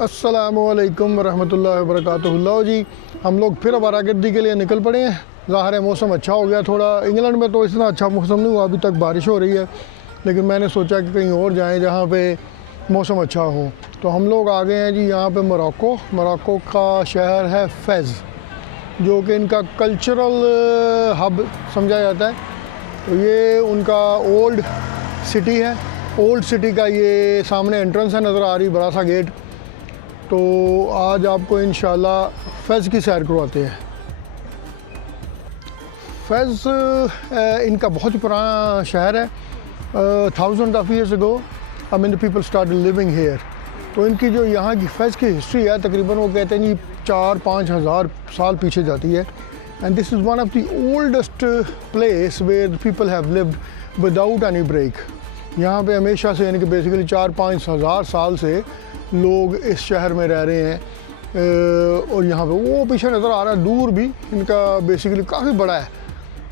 अस्सलामुअलैकुम वरहमतुल्लाहि वबरकातुहू। लो जी, हम लोग फिर अब आवारागर्दी के लिए निकल पड़े हैं। ज़ाहिर है मौसम अच्छा हो गया थोड़ा। इंग्लैंड में तो इतना अच्छा मौसम नहीं हुआ, अभी तक बारिश हो रही है, लेकिन मैंने सोचा कि कहीं और जाएं जहाँ पे मौसम अच्छा हो। तो हम लोग आ गए हैं जी यहाँ पे मोरक्को का शहर है फेज़, जो कि इनका कल्चरल हब समझा जाता है। तो ये उनका ओल्ड सिटी है। ओल्ड सिटी का ये सामने एंट्रेंस है, नज़र आ रही बड़ा सा गेट। तो आज आपको इंशाल्लाह फेज़ की सैर करवाते हैं। फेज़ इनका बहुत ही पुराना शहर है। Thousand of years ago I mean the people started living here. तो इनकी जो यहाँ की फेज़ की हिस्ट्री है, तकरीबन वो कहते हैं जी 4-5 हज़ार साल पीछे जाती है। And this is one of the oldest place where people have lived without any break. यहाँ पे हमेशा से यानी कि बेसिकली 4-5 हज़ार साल से लोग इस शहर में रह रहे हैं। और यहाँ पे वो पीछे नज़र आ रहा है दूर भी, इनका बेसिकली काफ़ी बड़ा है।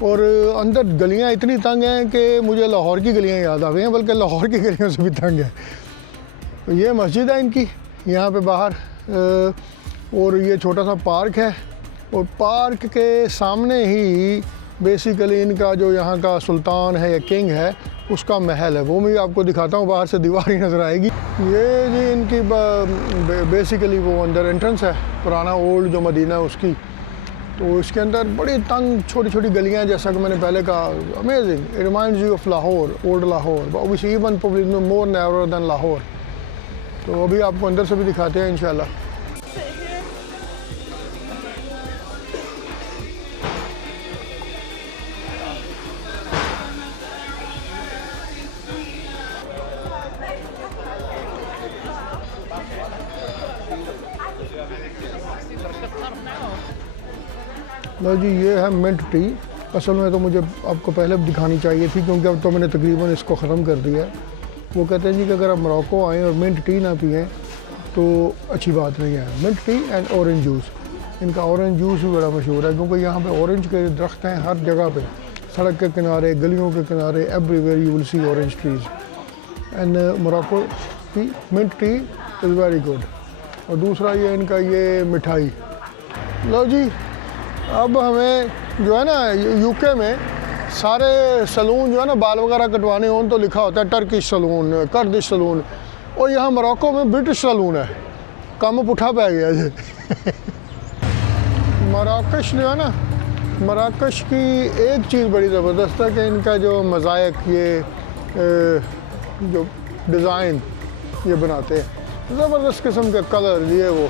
और अंदर गलियाँ इतनी तंग हैं कि मुझे लाहौर की गलियाँ याद आ गई हैं, बल्कि लाहौर की गलियों से भी तंग है। तो ये मस्जिद है इनकी यहाँ पे बाहर, और ये छोटा सा पार्क है। और पार्क के सामने ही बेसिकली इनका जो यहाँ का सुल्तान है या किंग है, उसका महल है। वो मैं आपको दिखाता हूँ, बाहर से दीवार ही नज़र आएगी। ये जी इनकी बेसिकली वो अंदर एंट्रेंस है, पुराना ओल्ड जो मदीना है उसकी। तो इसके अंदर बड़ी तंग छोटी छोटी गलियाँ, जैसा कि मैंने पहले कहा, amazing. It reminds you of Lahore, old Lahore, obviously even probably more narrow than Lahore. तो अभी आपको अंदर से भी दिखाते हैं इंशाल्लाह। लो जी, ये है मिंट टी। असल में तो मुझे आपको पहले दिखानी चाहिए थी, क्योंकि अब तो मैंने तकरीबन इसको ख़त्म कर दिया है। वो कहते हैं जी कि अगर आप मोरक्को आएँ और मिंट टी ना पिएँ तो अच्छी बात नहीं है। Mint tea and orange juice, इनका ऑरेंज जूस भी बड़ा मशहूर है, क्योंकि यहाँ पे ऑरेंज के दरख्त हैं हर जगह पे, सड़क के किनारे, गलियों के किनारे, everywhere you will see orange trees. And Morocco की mint tea is very good. और दूसरा ये इनका ये मिठाई। लो जी, अब हमें जो है ना यूके में सारे सलून जो है ना बाल वगैरह कटवाने हो तो लिखा होता है टर्किश सलून, कर्दिश सलून, और यहाँ मोरक्को में ब्रिटिश सलून है। कम पुठा पै गया जी। मराकश जो है ना, मराकश की एक चीज़ बड़ी ज़बरदस्त है कि इनका जो मज़ायक ये जो डिज़ाइन ये बनाते हैं, ज़बरदस्त किस्म के कलर, ये वो।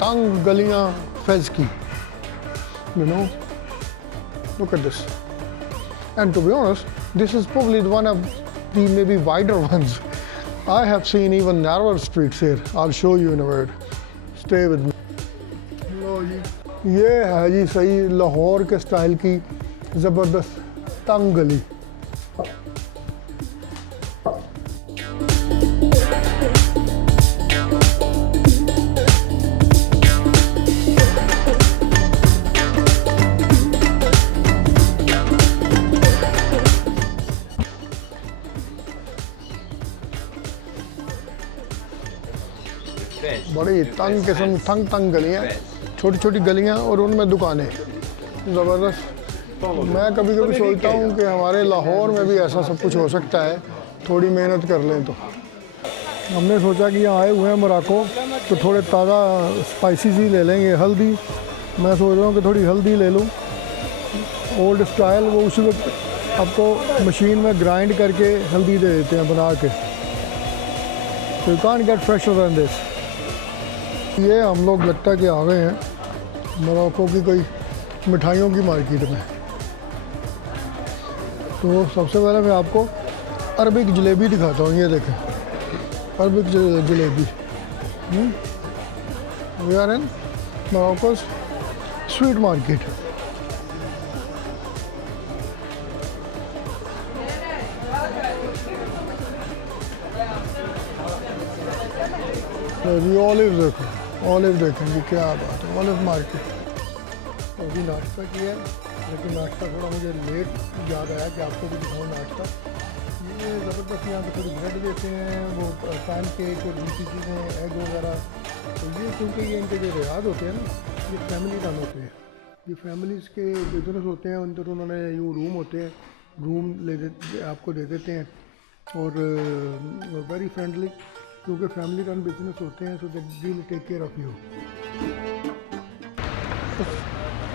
तंग गलियाँ फेज़ की, you know, look at this. And to be honest, this is probably one of the maybe wider ones. I have seen even narrower streets here. I'll show you in a minute. Stay with me. लो जी, ये है जी सही लाहौर के style की ज़बरदस्त तंग गली। बड़ी तंग किस्म तंग गलियाँ, छोटी छोटी गलियाँ, और उनमें दुकानें, ज़बरदस्त। मैं कभी कभी सोचता हूँ कि हमारे लाहौर में भी ऐसा सब कुछ हो सकता है, थोड़ी मेहनत कर लें तो। हमने सोचा कि यहाँ आए हुए हैं मोरक्को, तो थोड़े ताज़ा स्पाइसेस ही ले लेंगे। हल्दी, मैं सोच रहा हूँ कि थोड़ी हल्दी ले लूँ, ओल्ड स्टाइल। वो उसी वक्त आपको मशीन में ग्राइंड करके हल्दी दे देते हैं बना के। तो you can't get fresher than this. ये हम लोग लगता कि आ गए हैं मोरक्को की कोई मिठाइयों की मार्केट में। तो सबसे पहले मैं आपको अरबिक जलेबी दिखाता हूँ। ये देखें, Arabic jalebi. We are in Morocco sweet market. अभी ऑलिव देखो, ऑलिव देखेंगे क्या बात है, ऑलिव मार्केट। अभी नाश्ता किया, लेकिन नाश्ता थोड़ा मुझे लेट याद आया कि आपको भी दिखाऊँ नाश्ता। ये ज़बरदस्त यहाँ पे थोड़ी ब्रेड देते हैं, वो पैन केक और दूसरी चीज़ें, एग वगैरह। तो ये क्योंकि ये इनके जो रियाद होते हैं ना, ये फैमिली रन होते हैं, ये फैमिलीज़ के बिजनेस होते हैं। अंदर उन्होंने यूँ रूम होते हैं, रूम आपको दे देते हैं और वेरी फ्रेंडली, क्योंकि फैमिली रन बिजनेस होते हैं, so they will take care of you.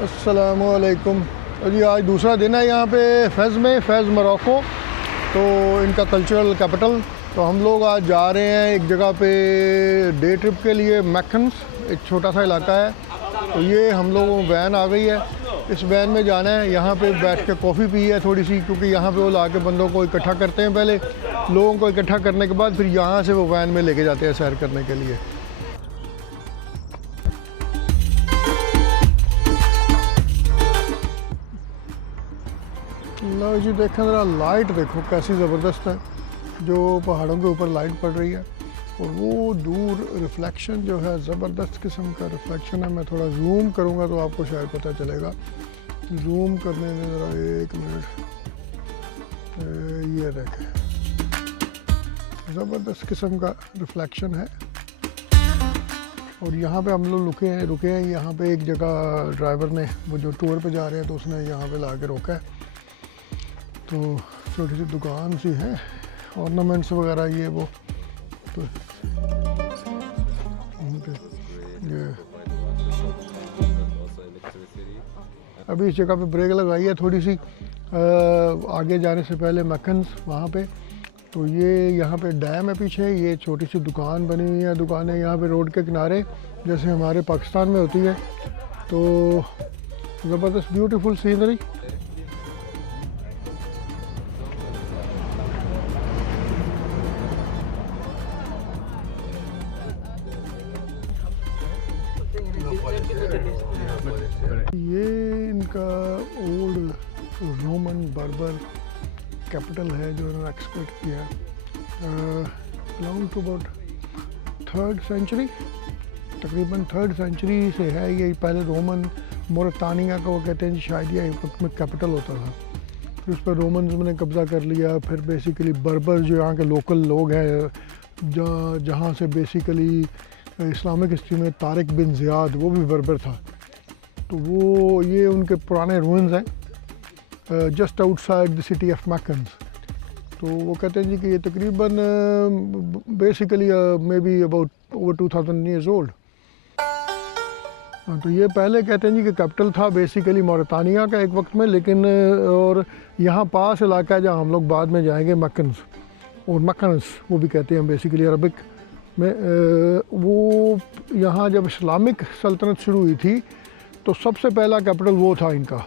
अस्सलामु अलैकुम जी। आज दूसरा दिन है यहाँ पे फैज़ में, फैज़ मोरक्को, तो इनका कल्चरल कैपिटल। तो हम लोग आज जा रहे हैं एक जगह पे डे ट्रिप के लिए, मैकन्स, एक छोटा सा इलाका है। तो ये हम लोगों को वैन आ गई है, इस वैन में जाना है। यहाँ पे बैठ के कॉफ़ी पी है थोड़ी सी, क्योंकि यहाँ पे वो ला के बंदों को इकट्ठा करते हैं, पहले लोगों को इकट्ठा करने के बाद फिर यहाँ से वो वैन में लेके जाते हैं सैर करने के लिए। लो जी, देखें ज़रा लाइट देखो कैसी ज़बरदस्त है, जो पहाड़ों के ऊपर लाइट पड़ रही है, और वो दूर रिफ्लेक्शन जो है, ज़बरदस्त किस्म का रिफ्लेक्शन है। मैं थोड़ा जूम करूँगा तो आपको शायद पता चलेगा। जूम करने में ज़रा एक मिनट, ये देखें, ज़बरदस्त किस्म का रिफ्लेक्शन है। और यहाँ पे हम लोग रुके हैं यहाँ पे एक जगह। ड्राइवर ने, वो जो टूर पे जा रहे हैं, तो उसने यहाँ पे ला के रोका है। तो छोटी सी दुकान सी है, ऑर्नामेंट्स वगैरह ये वो। तो ये अभी इस जगह पे ब्रेक लगाई है थोड़ी सी आगे जाने से पहले, मैकन्स वहाँ पे। तो ये यहाँ पे डैम है पीछे, ये छोटी सी दुकान बनी हुई है, दुकानें यहाँ पे रोड के किनारे, जैसे हमारे पाकिस्तान में होती है। तो ज़बरदस्त ब्यूटीफुल सीनरी। ये इनका ओल्ड रोमन बर्बर कैपिटल है जो इन्होंने एक्सपेक्ट किया, belong to about 3rd century, तकरीबन 3rd सेंचुरी से है ये। पहले रोमन मोरतानिया का वो कहते हैं शायद ये वक्त में कैपिटल होता था, फिर उस पर रोमन्स ने कब्ज़ा कर लिया। फिर बेसिकली बर्बर जो यहाँ के लोकल लोग हैं, जहाँ से बेसिकली इस्लामिक हिस्ट्री में तारिक बिन ज़ियाद, वो भी बर्बर था। तो वो ये उनके पुराने रूइंस हैं just outside the city of Meknes. तो वो कहते हैं जी कि ये तकरीबन basically may be about over 2000 years old. तो ये पहले कहते हैं जी कि कैपिटल था बेसिकली मौरितानिया का एक वक्त में, लेकिन और यहाँ पास इलाका है जहाँ हम लोग बाद में जाएंगे, मैकन्स और मकनस वो भी कहते हैं बेसिकली अरबिक में। वो यहाँ जब इस्लामिक सल्तनत शुरू हुई थी तो सबसे पहला कैपिटल वो था इनका।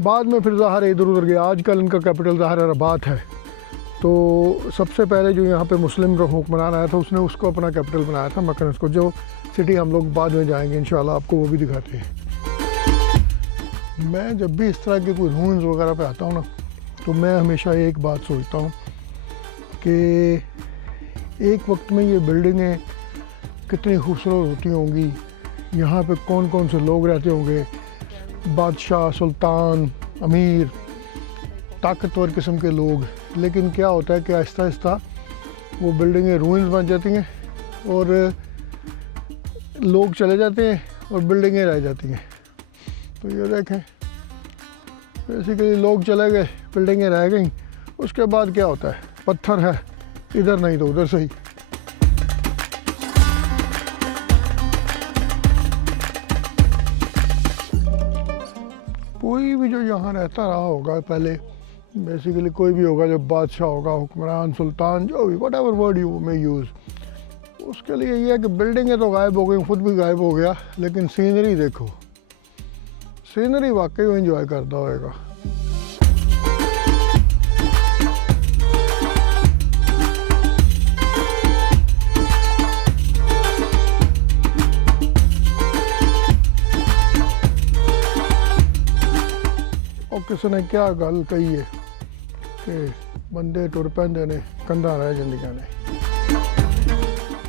बाद में फिर ज़ाहिर इधर उधर गया, आजकल इनका कैपिटल ज़ाहिर रबात है। तो सबसे पहले जो यहाँ पे मुस्लिम हुक्मरान आया था, उसने उसको अपना कैपिटल बनाया था, मकनस को, जो सिटी हम लोग बाद में जाएंगे इंशाल्लाह, आपको वो भी दिखाते हैं। मैं जब भी इस तरह के कोई रूइंस वगैरह पे आता हूँ ना, तो मैं हमेशा एक बात सोचता हूँ कि एक वक्त में ये बिल्डिंगें कितनी खूबसूरत होती होंगी, यहाँ पे कौन कौन से लोग रहते होंगे, बादशाह, सुल्तान, अमीर, ताकतवर किस्म के लोग। लेकिन क्या होता है कि आहिस्ता आहिस्ता वो बिल्डिंगें रूइंस बन जाती हैं और लोग चले जाते हैं और बिल्डिंगें रह जाती हैं। तो ये देखें, बेसिकली लोग चले गए, बिल्डिंगें रह गई, उसके बाद क्या होता है, पत्थर है इधर नहीं तो उधर सही। कोई भी जो यहाँ रहता रहा होगा पहले, बेसिकली कोई भी होगा, जो बादशाह होगा, हुक्मरान, सुल्तान, जो भी what ever word you may use, उसके लिए ये है कि बिल्डिंगें तो गायब हो गई, खुद भी गायब हो गया, लेकिन सीनरी देखो, सीनरी वाकई वो इंजॉय करता होगा। किसी ने क्या गल कही है कि बंदे टुर पैंदे ने, कंधा रह जांदियां ने।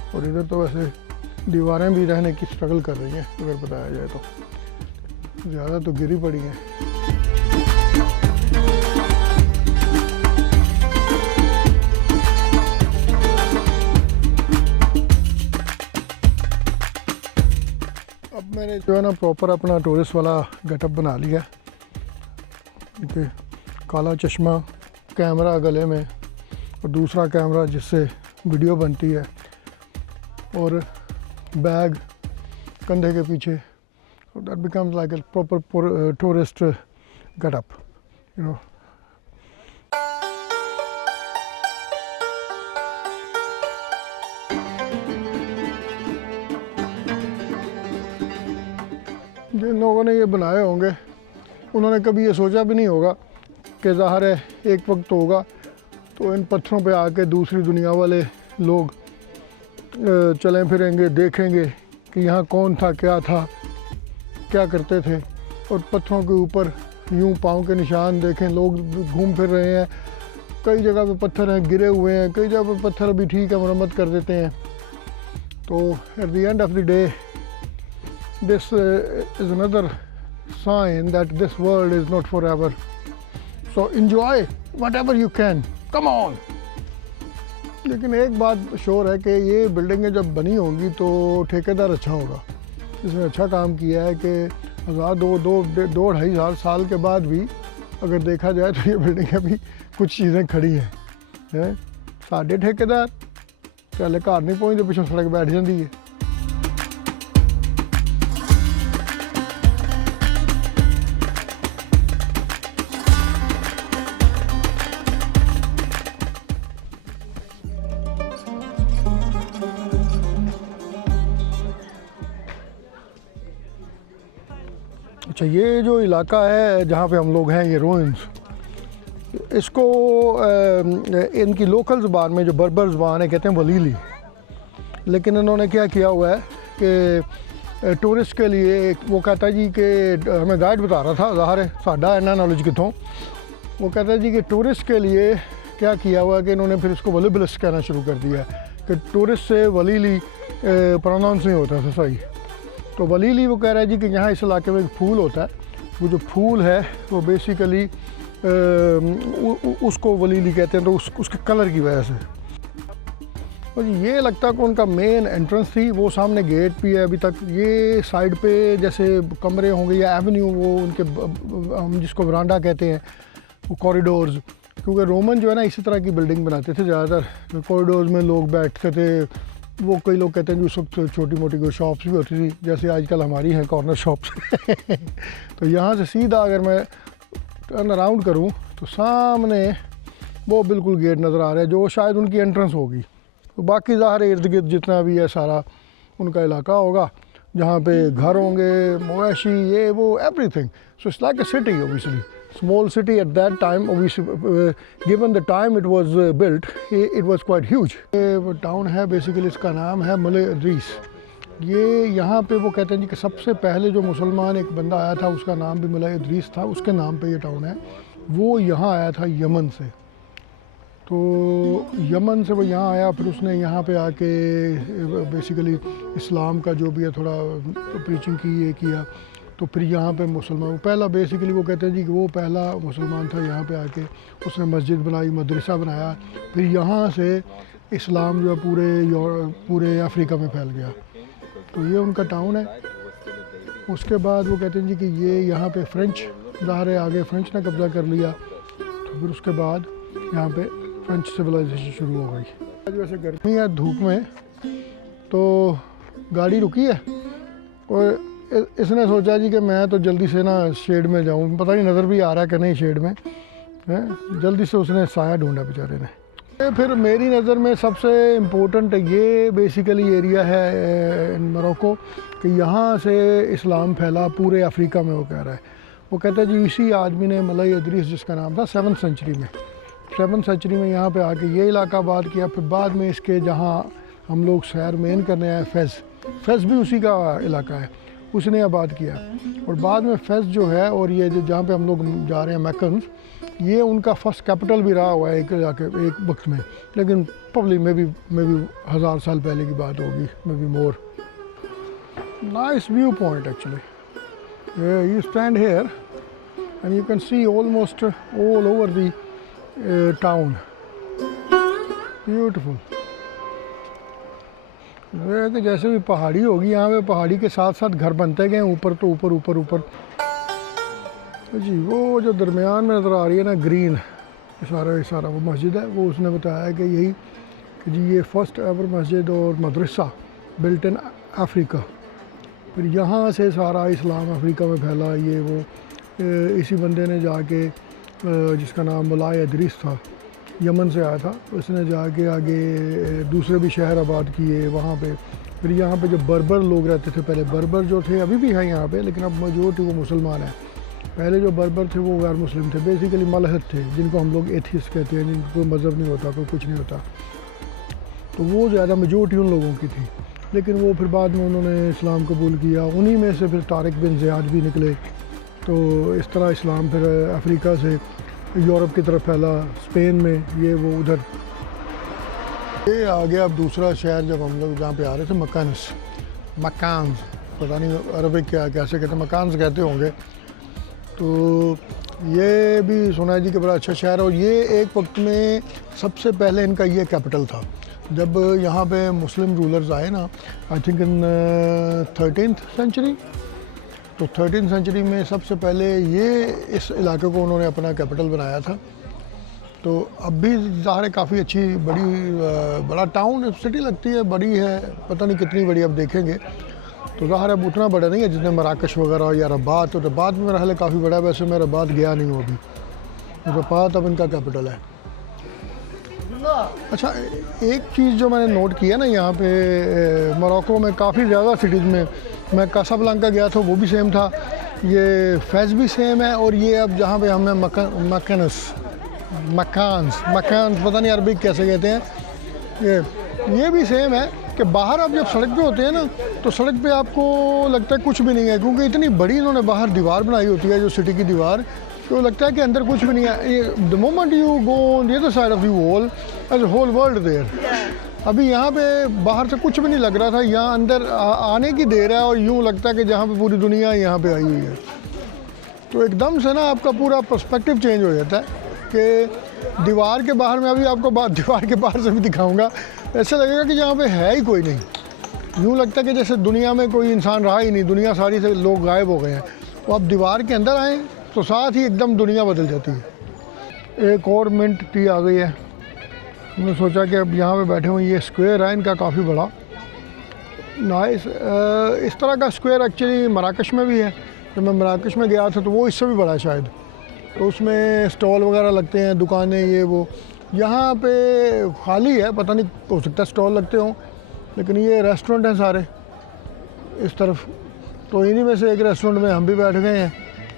और इधर तो वैसे दीवारें भी रहने की स्ट्रगल कर रही हैं, अगर बताया जाए तो ज़्यादा तो गिरी पड़ी हैं। जो है ना प्रॉपर अपना टूरिस्ट वाला गेटअप बना लिया, क्योंकि काला चश्मा, कैमरा गले में और दूसरा कैमरा जिससे वीडियो बनती है, और बैग कंधे के पीछे, that becomes like a proper tourist getup, you know. जिन लोगों ने ये बनाए होंगे उन्होंने कभी ये सोचा भी नहीं होगा कि ज़ाहिर है एक वक्त होगा तो इन पत्थरों पे आके दूसरी दुनिया वाले लोग चलें फिरेंगे, देखेंगे कि यहाँ कौन था, क्या करते थे, और पत्थरों के ऊपर यूं पाँव के निशान देखें, लोग घूम फिर रहे हैं, कई जगह पे पत्थर हैं गिरे हुए हैं, कई जगह पे पत्थर अभी ठीक है मरम्मत कर देते हैं। तो at the end of the day this is another sign that this world is not forever, so enjoy whatever you can, come on। लेकिन एक बात श्योर है कि ये बिल्डिंगें जब बनी होंगी तो ठेकेदार अच्छा होगा, इसने अच्छा काम किया है कि 2-2.5 साल के बाद भी अगर देखा जाए तो ये बिल्डिंगें भी कुछ चीज़ें खड़ी हैं। साढ़े ठेकेदार पहले घर नहीं पहुँचते, पिछों सड़क बैठ जाती है। अच्छा, ये जो इलाका है जहाँ पे हम लोग हैं, ये रूइंस, इसको इनकी लोकल ज़बान में जो बर्बर ज़बान है कहते हैं वलीली। लेकिन इन्होंने क्या किया हुआ है कि टूरिस्ट के लिए, वो कहता है जी कि हमें गाइड बता रहा था, ज़ाहिर है साडा इन्ना नॉलेज कितों, वो कहता है जी कि टूरिस्ट के लिए क्या किया हुआ है कि इन्होंने फिर इसको वलीबिलिस कहना शुरू कर दिया है कि टूरिस्ट से वलीली प्रोनाउंस नहीं होता था सही। तो वलीली वो कह रहा है जी कि यहाँ इस इलाके में एक फूल होता है, वो जो फूल है वो बेसिकली उसको वलीली कहते हैं, तो उसके कलर की वजह से। और ये लगता है कि उनका मेन एंट्रेंस थी, वो सामने गेट भी है अभी तक। ये साइड पे जैसे कमरे होंगे या एवेन्यू, वो उनके हम जिसको वरांडा कहते हैं, वो कॉरिडोर्स, क्योंकि रोमन जो है ना इसी तरह की बिल्डिंग बनाते थे ज़्यादातर, कॉरिडोर्स में लोग बैठते थे। वो कई लोग कहते हैं कि उस वक्त छोटी मोटी कोई शॉप्स भी होती थी, जैसे आजकल हमारी हैं कॉर्नर शॉप्स। तो यहाँ से सीधा अगर मैं टर्न अराउंड करूँ तो सामने वो बिल्कुल गेट नज़र आ रहा है, जो शायद उनकी एंट्रेंस होगी। तो बाकी ज़ाहिर इर्द गिर्द जितना भी है सारा उनका इलाका होगा, जहाँ पे घर होंगे, मवेशी, ये वो everything. So it's like a city obviously, small city at that time, obviously given the time it was built, it was quite huge। वो टाउन है बेसिकली, इसका नाम है मले इद्रीस। ये यहाँ पे वो कहते हैं जी कि सबसे पहले जो मुसलमान एक बंदा आया था उसका नाम भी मले इद्रीस था, उसके नाम पे ये टाउन है। वो यहाँ आया था यमन से, तो यमन से वो यहाँ आया, फिर उसने यहाँ पे आके बेसिकली इस्लाम का जो भी है थोड़ा प्रीचिंग की, ये किया। तो फिर यहाँ पे मुसलमान, पहला बेसिकली वो कहते हैं जी कि वो पहला मुसलमान था, यहाँ पे आके उसने मस्जिद बनाई, मदरसा बनाया। फिर यहाँ से इस्लाम जो है पूरे अफ्रीका में फैल गया। तो ये उनका टाउन है। उसके बाद वो कहते हैं जी कि ये यहाँ पे फ्रेंच ज़ाहिर है, आगे फ्रेंच ने कब्ज़ा कर लिया, तो फिर उसके बाद यहाँ पे फ्रेंच सिविलाइजेशन शुरू हो गई। आज वैसे गर्मी है, धूप में, तो गाड़ी रुकी है और इसने सोचा जी कि मैं तो जल्दी से ना शेड में जाऊँ, पता नहीं नज़र भी आ रहा है कि नहीं शेड में है, जल्दी से उसने साया ढूंढा बेचारे ने। फिर मेरी नज़र में सबसे इम्पोर्टेंट ये बेसिकली एरिया है इन मोरक्को कि यहाँ से इस्लाम फैला पूरे अफ्रीका में, वो कह रहा है। वो कहता है जी इसी आदमी ने मलई इद्रीस जिसका नाम था 7th सेंचुरी में यहाँ पे आके ये इलाका आबाद किया। फिर बाद में इसके जहाँ हम लोग सैर मेन करने आए, फैज़ भी उसी का इलाका है, उसने आबाद किया। और बाद में फैज़ जो है, और ये जहाँ पे हम लोग जा रहे हैं मैकन्स, ये उनका फर्स्ट कैपिटल भी रहा हुआ है एक वक्त में, लेकिन पब्लिक में भी 1000 साल पहले की बात होगी, may be more. Nice view point actually. You stand hair and you can see almost all over the town, beautiful. ये है कि जैसे भी पहाड़ी होगी यहाँ पे, पहाड़ी के साथ साथ घर बनते गए ऊपर, तो ऊपर ऊपर ऊपर जी। वो जो दरमियान में नज़र आ रही है ना ग्रीन, इशारा वो मस्जिद है। वो उसने बताया कि यही कि जी ये फ़र्स्ट एवर मस्जिद और मदरसा बिल्ट इन अफ्रीका। फिर यहाँ से सारा इस्लाम अफ्रीका में फैला। ये वो इसी बंदे ने जाके, जिसका नाम मुलाय इदरीस था, यमन से आया था, उसने जाके आगे दूसरे भी शहर आबाद किए वहाँ पे। फिर यहाँ पे जो बर्बर लोग रहते थे पहले, बर्बर जो थे अभी भी हैं यहाँ पे, लेकिन अब मजबूत वो मुसलमान हैं। पहले जो बर्बर थे वो गैर मुस्लिम थे, बेसिकली मलहद थे, जिनको हम लोग एथिस्ट कहते हैं, जिनको कोई मज़हब नहीं होता, कोई कुछ नहीं होता। तो वो ज़्यादा मेजोरिटी उन लोगों की थी। लेकिन वो फिर बाद में उन्होंने इस्लाम कबूल किया। उन्हीं में से फिर तारिक बिन ज़ियाद भी निकले। तो इस तरह इस्लाम फिर अफ्रीका से यूरोप की तरफ फैला, स्पेन में, ये वो उधर। ये आ गया अब दूसरा शहर। जब हम लोग जहाँ पे आ रहे थे, मकान्स, पता नहीं अरबिक क्या कैसे कहते हैं, मकान्स कहते होंगे। तो ये भी सुना है जी कि बड़ा अच्छा शहर है। और ये एक वक्त में सबसे पहले इनका ये कैपिटल था। जब यहाँ पे मुस्लिम रूलर्स आए ना, I think in 13th century, तो 13th सेंचुरी में सबसे पहले ये इस इलाके को उन्होंने अपना कैपिटल बनाया था। तो अब भी ज़ाहिर है काफ़ी अच्छी बड़ा टाउन सिटी लगती है, बड़ी है, पता नहीं कितनी बड़ी, अब देखेंगे। तो ज़ाहिर है उतना बड़ा नहीं है जितने मराकश वगैरह या रबात। तो रबात में मेरा ख्याल है काफ़ी बड़ा है। वैसे मैं रबात गया नहीं हूँ अभी। रबात अब इनका कैपिटल है। अच्छा, एक चीज़ जो मैंने नोट किया ना यहाँ पे मोरक्को में काफ़ी ज़्यादा सिटीज़ में, मैं कासाब्लांका गया था वो भी सेम था, ये फेज़ भी सेम है। और ये अब जहाँ पे हमें मकान्स पता नहीं अरबिक कैसे कहते हैं, ये भी सेम है कि बाहर आप जब सड़क पे होते हैं ना, तो सड़क पे आपको लगता है कुछ भी नहीं है, क्योंकि इतनी बड़ी इन्होंने बाहर दीवार बनाई होती है, जो सिटी की दीवार, तो लगता है कि अंदर कुछ भी नहीं है। The moment you go on the other side of the wall, as whole world there. अभी यहाँ पे बाहर से कुछ भी नहीं लग रहा था, यहाँ अंदर आने की देर है और यूँ लगता है कि जहाँ पे पूरी दुनिया यहाँ पे आई हुई है। तो एकदम से ना आपका पूरा पर्सपेक्टिव चेंज हो जाता है कि दीवार के बाहर में, अभी आपको दीवार के बाहर से भी दिखाऊंगा, ऐसा लगेगा कि यहाँ पे है ही कोई नहीं। यूँ लगता है कि जैसे दुनिया में कोई इंसान रहा ही नहीं, दुनिया सारी से लोग गायब हो गए हैं। तो आप दीवार के अंदर आएँ तो साथ ही एकदम दुनिया बदल जाती है। एक और मिंट टी आ गई है। मैंने सोचा कि अब यहाँ पे बैठे हुए, ये स्क्वायर है इनका काफ़ी बड़ा, नाइस। इस तरह का स्क्वायर एक्चुअली मराकश में भी है। जब मैं मराकश में गया था तो वो इससे भी बड़ा है शायद। तो उसमें स्टॉल वगैरह लगते हैं, दुकानें, ये वो। यहाँ पे खाली है, पता नहीं, हो सकता है स्टॉल लगते हों, लेकिन ये रेस्टोरेंट हैं सारे इस तरफ। तो इन्हीं में से एक रेस्टोरेंट में हम भी बैठ गए हैं।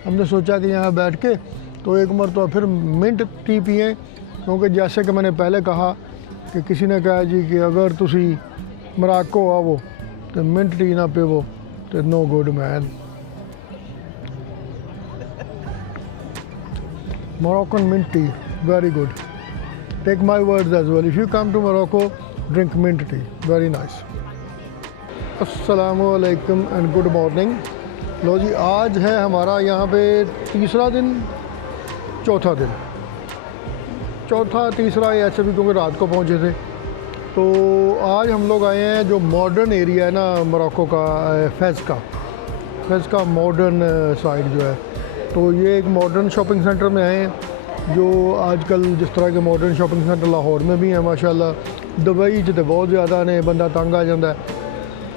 हमने सोचा कि यहाँ बैठ के तो एक मरतबा फिर मिंट टी पिए, क्योंकि जैसे कि मैंने पहले कहा कि किसी ने कहा जी कि अगर तुसी मोरक्को आवो तो मिंट टी ना पीवो तो no good man. Moroccan mint tea, very good. Take my words as well. If you come to Morocco, drink mint tea, very nice. अस्सलामु अलैकुम एंड गुड मॉर्निंग। लो जी, आज है हमारा यहाँ पे तीसरा दिन, चौथा तीसरा ऐसे भी, क्योंकि रात को पहुँचे थे। तो आज हम लोग आए हैं जो मॉडर्न एरिया है ना मोरक्को का, फेज़ का मॉडर्न साइड जो है। तो ये एक मॉडर्न शॉपिंग सेंटर में आए हैं, जो आजकल जिस तरह के मॉडर्न शॉपिंग सेंटर लाहौर में भी हैं माशाल्लाह, दुबई च तो बहुत ज़्यादा ने, बंदा तंग आ जाता है।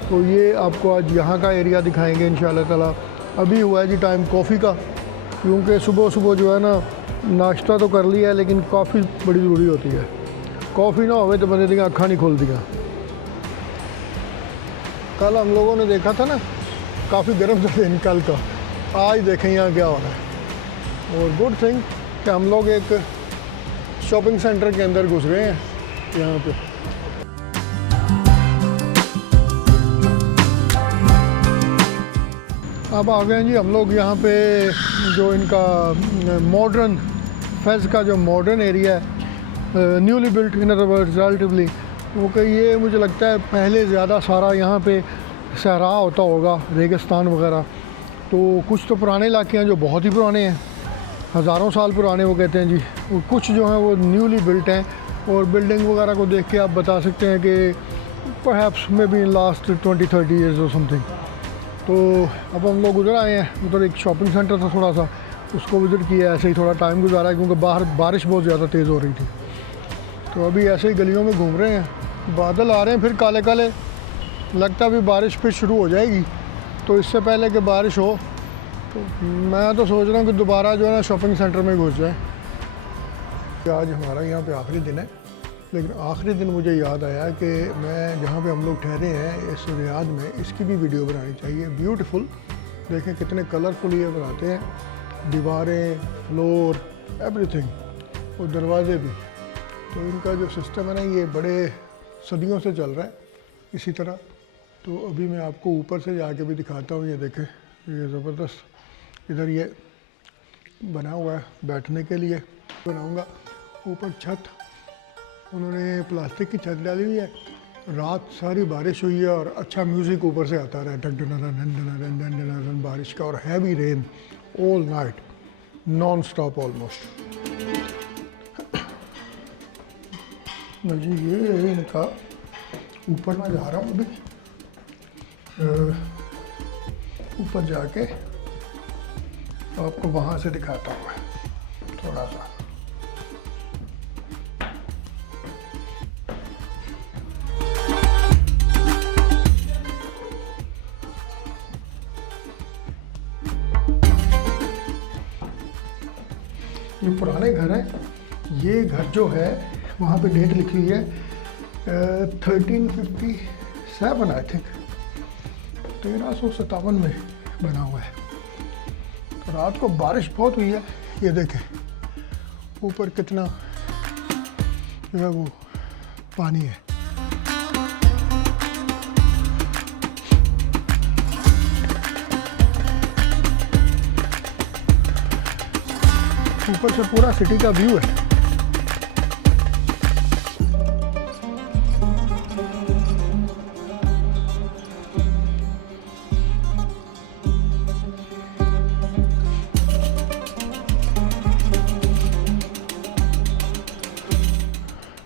तो ये आपको आज यहाँ का एरिया दिखाएंगे इंशाल्लाह ताला। अभी हुआ है जी टाइम कॉफ़ी का, क्योंकि सुबह सुबह जो है ना नाश्ता तो कर लिया है, लेकिन कॉफ़ी बड़ी ज़रूरी होती है। कॉफ़ी ना होवे तो बंदे दी अक्खां नहीं खुलदियाँ। कल हम लोगों ने देखा था ना, काफ़ी गर्म था दिन कल का, आज देखें यहाँ क्या हो रहा है। और गुड थिंग कि हम लोग एक शॉपिंग सेंटर के अंदर घुस गए हैं यहाँ पे। अब आ गए हैं जी हम लोग यहाँ पे, जो इनका मॉडर्न फेज़ का जो मॉडर्न एरिया है, newly built in other words relatively, वो कि ये मुझे लगता है पहले ज़्यादा सारा यहाँ पे सहरा होता होगा, रेगिस्तान वगैरह। तो कुछ तो पुराने इलाके हैं जो बहुत ही पुराने हैं, हज़ारों साल पुराने वो कहते हैं जी, और कुछ जो हैं वो न्यूली बिल्ट हैं। और बिल्डिंग वगैरह को देख के आप बता सकते हैं कि perhaps may be in last 20-30 years और समथिंग। तो अब हम लोग उधर आए हैं, उधर एक शॉपिंग सेंटर था थोड़ा सा, उसको विज़िट किया, ऐसे ही थोड़ा टाइम गुजारा क्योंकि बाहर बारिश बहुत ज़्यादा तेज़ हो रही थी। तो अभी ऐसे ही गलियों में घूम रहे हैं, बादल आ रहे हैं फिर काले काले, लगता भी बारिश फिर शुरू हो जाएगी। तो इससे पहले कि बारिश हो तो मैं तो सोच रहा हूँ कि दोबारा जो है ना शॉपिंग सेंटर में घुस जाए। आज हमारा यहाँ पे आखिरी दिन है, लेकिन आखिरी दिन मुझे याद आया कि मैं जहाँ पे हम लोग ठहरे हैं इस रियाद में, इसकी भी वीडियो बनानी चाहिए। ब्यूटीफुल, देखें कितने कलरफुल ये बनाते हैं, दीवारें, फ्लोर, एवरीथिंग, और दरवाजे भी। तो इनका जो सिस्टम है ना ये बड़े सदियों से चल रहा है इसी तरह। तो अभी मैं आपको ऊपर से जाके भी दिखाता हूँ। ये देखें, ये ज़बरदस्त इधर ये बना हुआ है बैठने के लिए। बनाऊँगा ऊपर छत, उन्होंने प्लास्टिक की छत डाली हुई है। रात सारी बारिश हुई है और अच्छा म्यूज़िक ऊपर से आता रहा है, डन डन डन डन बारिश का, और heavy rain all night non stop almost. जी ये इनका ऊपर मैं जा रहा हूँ अभी, ऊपर जाके आपको वहाँ से दिखाता हूँ थोड़ा सा। ये पुराने घर हैं। ये घर जो है वहाँ पे डेट लिखी हुई है 1357 आई थिंक, 1357 में बना हुआ है। तो रात को बारिश बहुत हुई है। ये देखें ऊपर कितना जो है वो पानी है। ऊपर से पूरा सिटी का व्यू है।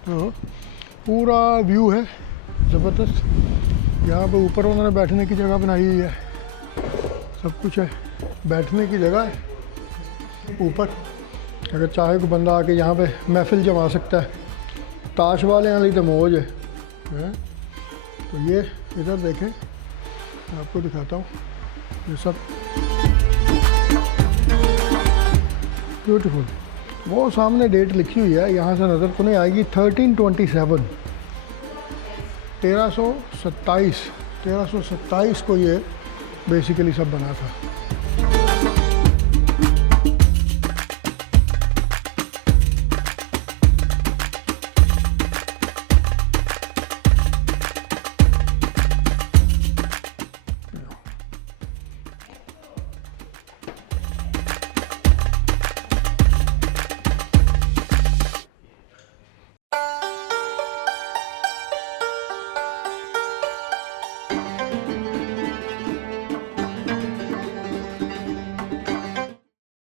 तो पूरा व्यू है ज़बरदस्त। यहाँ पे ऊपर उन्होंने बैठने की जगह बनाई हुई है, सब कुछ है, बैठने की जगह है ऊपर। अगर चाहे कोई बंदा आके यहाँ पे महफिल जमा सकता है। ताश वाले वाली तो मौज है। तो ये इधर देखें, मैं आपको दिखाता हूँ, ये सब ब्यूटीफुल। वो सामने डेट लिखी हुई है, यहाँ से नज़र तो नहीं आएगी, 1327, 1327 को ये बेसिकली सब बना था।